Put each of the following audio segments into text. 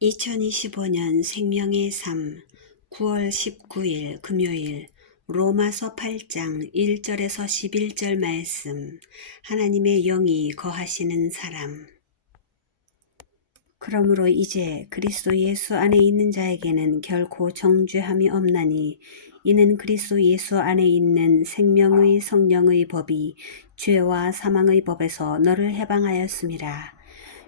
2025년 생명의 삶 9월 19일 금요일 로마서 8장 1절에서 11절 말씀 하나님의 영이 거하시는 사람 그러므로 이제 그리스도 예수 안에 있는 자에게는 결코 정죄함이 없나니 이는 그리스도 예수 안에 있는 생명의 성령의 법이 죄와 사망의 법에서 너를 해방하였음이라.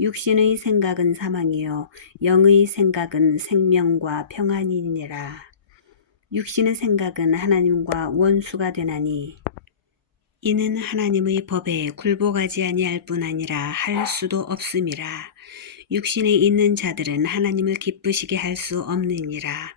육신의 생각은 사망이요 영의 생각은 생명과 평안이니라. 육신의 생각은 하나님과 원수가 되나니 이는 하나님의 법에 굴복하지 아니할 뿐 아니라 할 수도 없음이라. 육신에 있는 자들은 하나님을 기쁘시게 할 수 없느니라.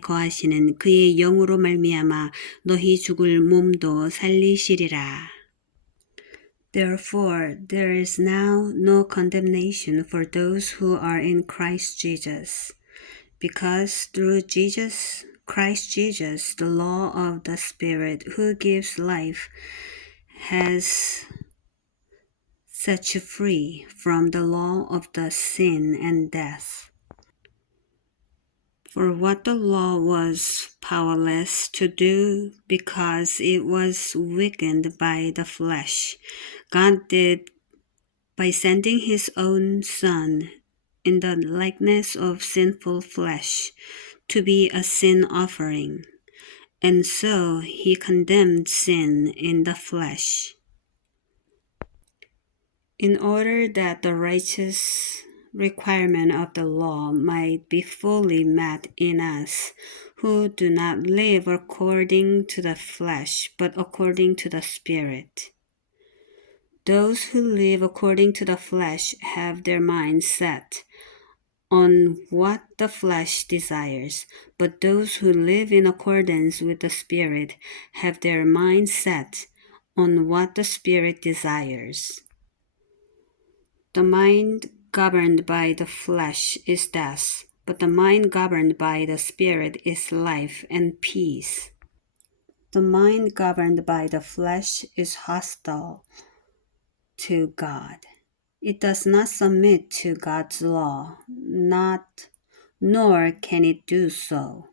거하시는 그의 영으로 말미암아 너희 죽을 몸도 살리시리라. Therefore, there is now no condemnation for those who are in Christ Jesus, because through Jesus, Christ Jesus, the law of the Spirit who gives life has set you free from the law of the sin and death. For what the law was powerless to do because it was weakened by the flesh, God did by sending his own Son in the likeness of sinful flesh to be a sin offering. And so he condemned sin in the flesh in order that the righteous requirement of the law might be fully met in us who do not live according to the flesh, but according to the Spirit. Those who live according to the flesh have their minds set on what the flesh desires, but those who live in accordance with the Spirit have their minds set on what the Spirit desires. The mind governed by the flesh is death, but the mind governed by the Spirit is life and peace. The mind governed by the flesh is hostile to God. It does not submit to God's law, not nor can it do so.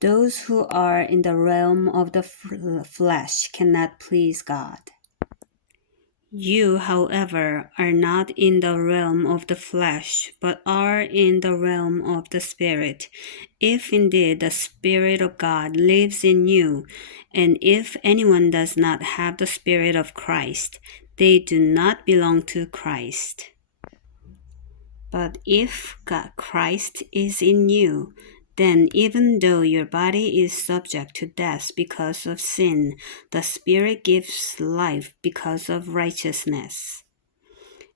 Those who are in the realm of the flesh cannot please God. You, however, are not in the realm of the flesh, but are in the realm of the Spirit, if indeed the Spirit of God lives in you. And if anyone does not have the Spirit of Christ, they do not belong to Christ. But if God, Christ is in you, then even though your body is subject to death because of sin, the Spirit gives life because of righteousness.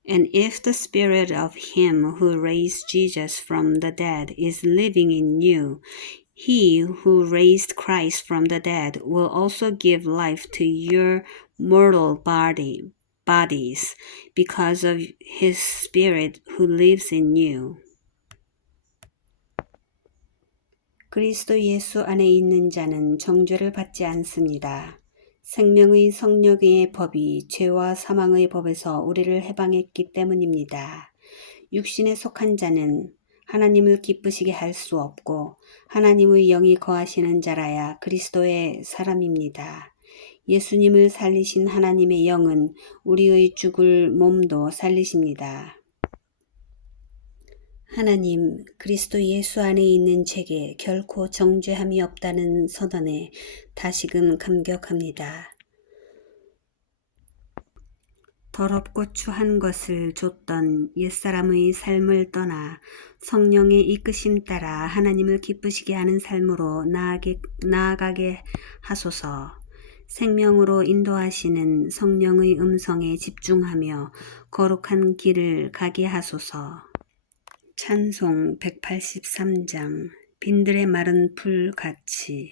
And if the Spirit of Him who raised Jesus from the dead is living in you, He who raised Christ from the dead will also give life to your mortal body bodies because of his spirit who lives in you. 그리스도 예수 안에 있는 자는 정죄를 받지 않습니다. 생명의 성령의 법이 죄와 사망의 법에서 우리를 해방했기 때문입니다. 육신에 속한 자는 하나님을 기쁘시게 할 수 없고 하나님의 영이 거하시는 자라야 그리스도의 사람입니다. 예수님을 살리신 하나님의 영은 우리의 죽을 몸도 살리십니다. 하나님, 그리스도 예수 안에 있는 제게 결코 정죄함이 없다는 선언에 다시금 감격합니다. 더럽고 추한 것을 줬던 옛사람의 삶을 떠나 성령의 이끄심 따라 하나님을 기쁘시게 하는 삶으로 나아게, 나아가게 하소서. 생명으로 인도하시는 성령의 음성에 집중하며 거룩한 길을 가게 하소서. 찬송 183장 빈들의 마른 풀 같이